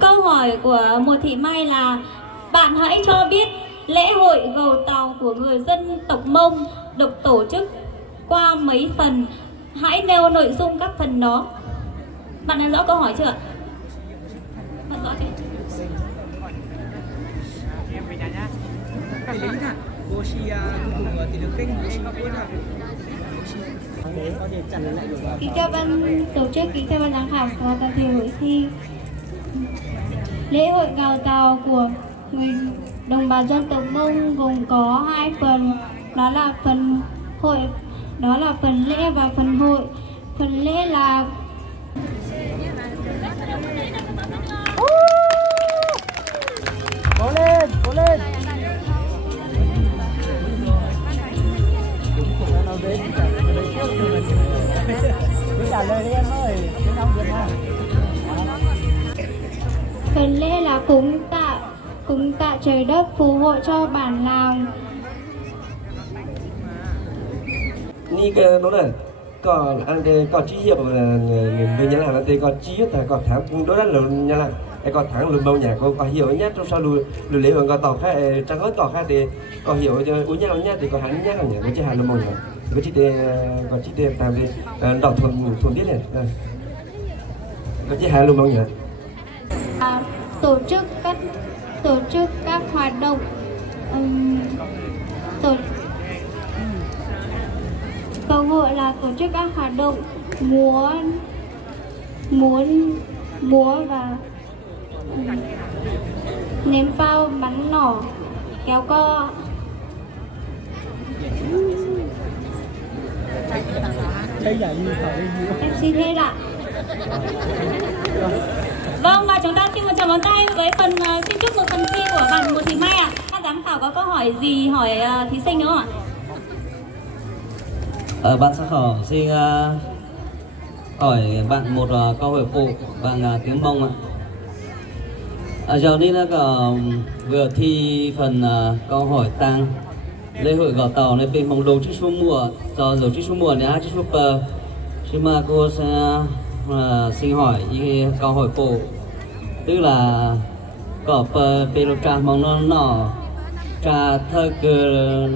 Câu hỏi của một thị Mai là: bạn hãy cho biết lễ hội gầu tàu của người dân tộc Mông được tổ chức qua mấy phần, hãy nêu nội dung các phần đó. Bạn đã rõ câu hỏi chưa ạ? Bạn rõ chưa? Em về nhà nhá. Các lính hả? Cô si cùng tìm được kênh của em biết hả? Kính chào ban tổ chức, kính chào ban giám khảo và toàn thể hội thi. Lễ hội gầu tàu của người đồng bào dân tộc Mông gồm có hai phần, đó là phần lễ và phần hội. Phần lễ là Cố lên, cố lên. Trả lời đi em ơi, tiếng Anh Việt Nam. phần lễ là cúng tạ trời đất phù hộ cho bản làng. Ni cái nó này còn anh đây còn chỉ hiệp là người nhà làng anh đây còn chỉ là còn tháng đó là nhà làng ai còn tháng lùm bao nhà có hiểu nhất trong sau lùi lễ hội còn tỏ khác chẳng hết tỏ khác thì có hiểu uống nhau nhát thì có hắn nhát là nhỉ có chỉ hai lùm bao nhà có chỉ để còn chỉ để làm thì đọc thuần biết này có chỉ hai lùm bao nhà Tổ chức các hoạt động cầu hội là tổ chức các hoạt động múa và ném pháo, bắn nỏ, kéo co. Em xin hết ạ. Vâng, và chúng ta xin một tràng pháo tay với phần xin chúc mừng phần thi của bạn một thị Mai ạ. Các giám khảo có câu hỏi gì hỏi thí sinh nữa không ạ? Ban giám khảo xin hỏi bạn một câu hỏi phụ bằng tiếng Mông ạ. Giờ đi là vừa thi phần câu hỏi tăng lễ hội gầu tàu này bên mông đầu chữ số mùa rồi chữ số mùa này chữ số pờ, nhưng mà cô sẽ xin hỏi những câu hỏi phụ, tức là có pờ pelo trà mong nó trà thơ cơ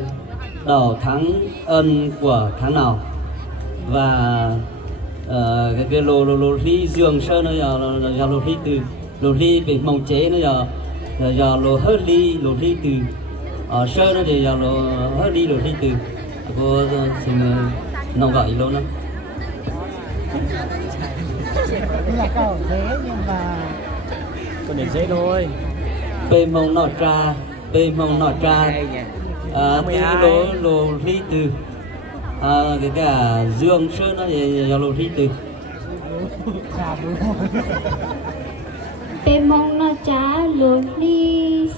đầu tháng ân của tháng nào, và cái lô ly giường sơn nó giờ lô ly từ lô ly bị mông chế nó giờ lô hết ly lô ly từ sơn nó thì giờ lô hết ly lô ly từ cô xin nông gọi luôn đó. Là câu dễ nhưng mà còn để dễ thôi. Bên mông nọ trà cái lô ly từ cái cả dương sơn nó thì giờ lô ly từ Bên mông nó trá lúa đi.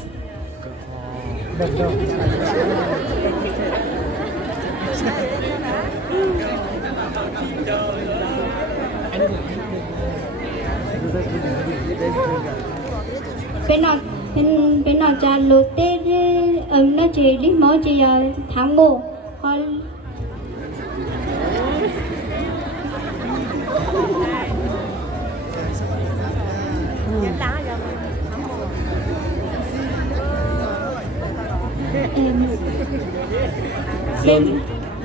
Bên nào trà lúa tết nó chỉ đi mỗi chỉ tháng 1 còn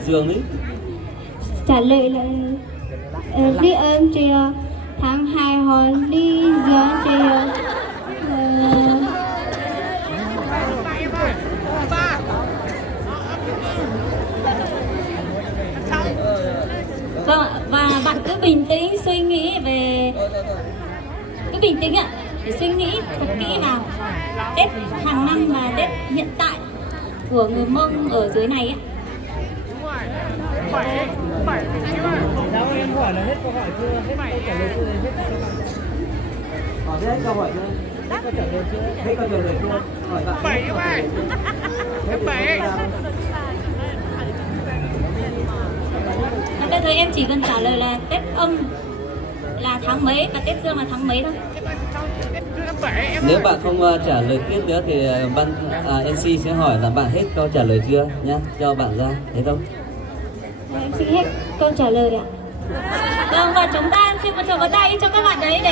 dương ấy trả lời là đi ơn chị tháng 2 họ đi gió chị Vâng, và bạn cứ bình tĩnh suy nghĩ về, cứ bình tĩnh ạ, để suy nghĩ thật kỹ vào Tết hàng năm và Tết hiện tại của người Mông ở dưới này ấy. Sao em hỏi là hết câu hỏi chưa? Hết câu trả lời chưa? hết câu hỏi chưa? Hết câu trả lời chưa? Hết câu trả lời chưa? Hỏi bạn 7 các bạn. Hết 7. Bây giờ em chỉ cần trả lời là Tết âm là tháng mấy và Tết Dương là tháng mấy thôi. Nếu bạn không trả lời tiếp nữa thì ban MC sẽ hỏi là bạn hết câu trả lời chưa nhá, cho bạn ra thế không? Em xin hết câu trả lời ạ. Vâng, và chúng ta xin một tràng pháo tay cho các bạn đấy để